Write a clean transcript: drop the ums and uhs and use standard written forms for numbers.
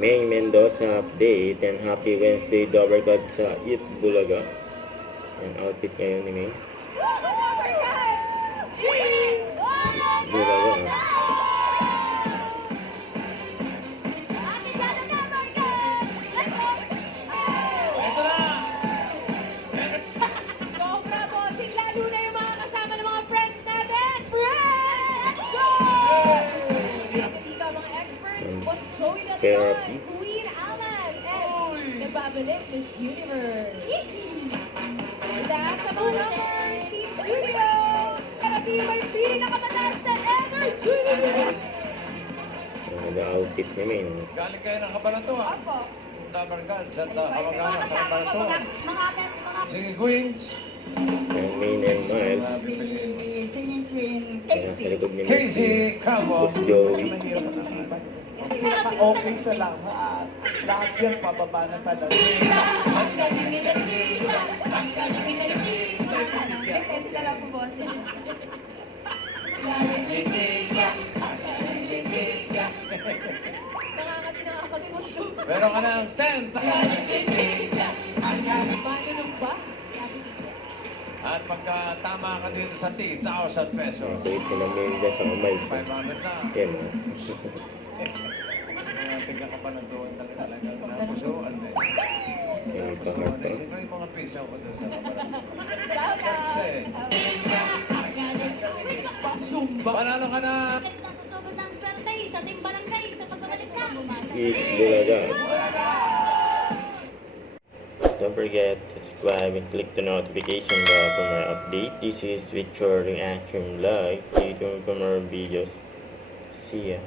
May Mendoza update and happy Wednesday Dovergod sa Eat Bulaga. Ang outfit ngayon ni May. Bulaga. Sobra bossing, lalo na yung mga kasama ng mga friends natin. Friends! Let's go! Dito ang mga experts, Boss Joey Therapy. Dalaman, Queen Alan, and nagbabalik Miss Universe. Dahil sa mga lovers, Team Studio, karabibay pinakamataas na energy! Ang outfit ni May. Galing kayo ng Kabanatuan. Opo. Dabargan sa Kamagana sa Kabanatuan. Mga Sige, Queens. Ang Main and Miles. singing queen, Kaya sa likod ni May. Casey Cabo. Boss Joey. Okay sa lahat. Lahat yan pababa na talaga. Ang galing nila Chika! Ang galing nila Chika! Excited ka lang po, boss. Galing ni Chika! Ang galing ni Chika! Nakangati na ako gusto. Meron ka ng 10. Galing ni Chika! Ang galing paano nung ba? At pagka tama ka dito sa 10,000 pesos. Wait ko na May dyan sa Miles. 500 na. Yan o. Tingnan ka pa ng doon talaga. Napusuan eh. Yan pa-heart pa. Sino yung mga piso ko doon sa Kabanatuan? Shout out! Zumba! Panalo ka na! Nagsasasobot ng swerte sa ating barangay sa pagbabalik ka. Eat Bulaga. Don't forget to subscribe and click the notification bell for more update. This is Victor Reaction Live. Stay tuned for more videos. See ya.